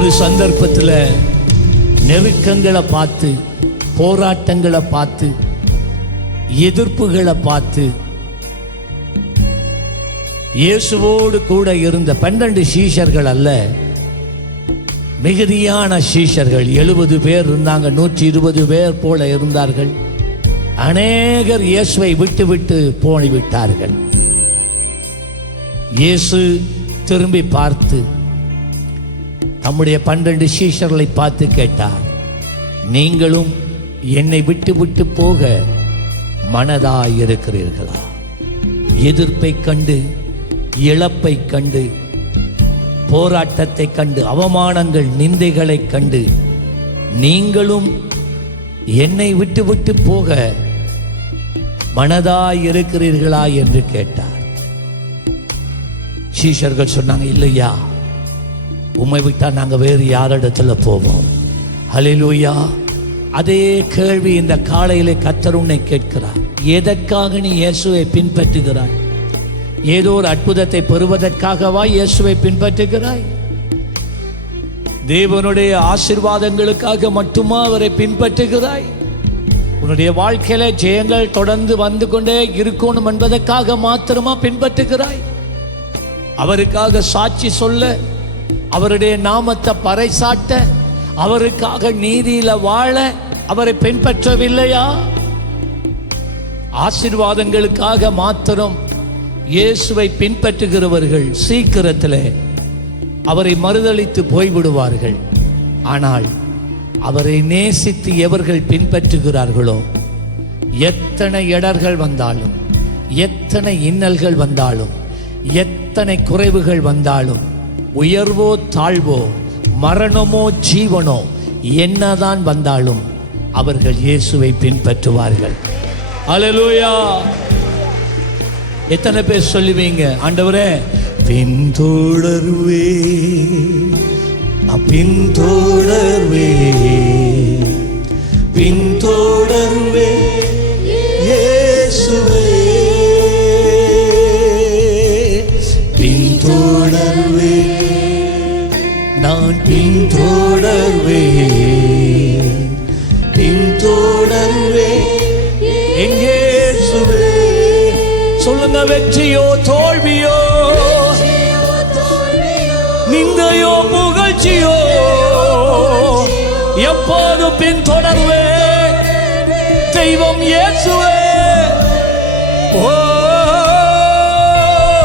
ஒரு சந்தர்ப்பத்தில் நெருக்கங்களை பார்த்து, போராட்டங்களை பார்த்து, எதிர்ப்புகளை பார்த்து இயேசுவோடு கூட இருந்த 12 சீஷர்கள் அல்ல, மிகுதியான சீஷர்கள் 70 பேர் இருந்தாங்க. 120 பேர் போல இருந்தார்கள். அநேகர் இயேசுவை விட்டு விட்டு போய்விட்டார்கள். இயேசு திரும்பி பார்த்து தம்முடைய 12 சீஷர்களை பார்த்து கேட்டார், நீங்களும் என்னை விட்டு விட்டு போக மனதாயிருக்கிறீர்களா? எதிர்ப்பை கண்டு, இழப்பை கண்டு, போராட்டத்தை கண்டு, அவமானங்கள், நிந்தைகளை கண்டு நீங்களும் என்னை விட்டு விட்டு போக மனதாயிருக்கிறீர்களா என்று கேட்டார். சீஷர்கள் சொன்னாங்க, இல்லையா, உம்மை விட்டா நாங்க வேறு யாரிடத்துல போவோம்? ஹல்லேலூயா. அதே கேள்வி இந்த காலையிலே கர்த்தர் உன்னை கேட்கிறார். எதற்காக நீ இயேசுவை பின்பற்றுகிறாய்? ஏதோ ஒரு அற்புதத்தை பெறுவதற்காகவா இயேசுவை பின்பற்றுகிறாய்? தேவனுடைய ஆசீர்வாதங்களுக்காக மட்டுமா அவரை பின்பற்றுகிறாய்? உன்னுடைய வாழ்க்கையில ஜெயங்கள் தொடர்ந்து வந்து கொண்டே இருக்கணும் என்பதற்காக மாத்திரமா பின்பற்றுகிறாய்? அவருக்காக சாட்சி சொல்ல, அவருடைய நாமத்தை பறைசாட்ட, அவருக்காக நீதியில வாழ அவரை பின்பற்றவில்லையா? ஆசீர்வாதங்களுக்காக மாத்திரம் இயேசுவை பின்பற்றுகிறவர்கள் சீக்கிரத்தில் அவரை மறுதலித்து போய்விடுவார்கள். ஆனால் அவரை நேசித்து எவர்கள் பின்பற்றுகிறார்களோ, எத்தனை இடர்கள் வந்தாலும், எத்தனை இன்னல்கள் வந்தாலும், எத்தனை குறைவுகள் வந்தாலும், உயர்வோ தாழ்வோ, மரணமோ ஜீவனோ என்னதான் வந்தாலும் அவர்கள் இயேசுவை பின்பற்றுவார்கள். அல்லேலூயா. எத்தனை பேர் சொல்லுவீங்க, ஆண்டவரே பின்தொடர்வே, பின்தொடர்வே, பின்தொடர்வே இயேசுவே, பின்தொடர்வே, நான் பின்தொடர்வே, பின்தொடர்வே எங்கே இயேசுவே. சொல்லுங்க, வெற்றியோ தோல்வியோ, நிந்தையோ புகழ்ச்சியோ, எப்போது பின்தொடர்வே தெய்வம் இயேசுவே. ஓ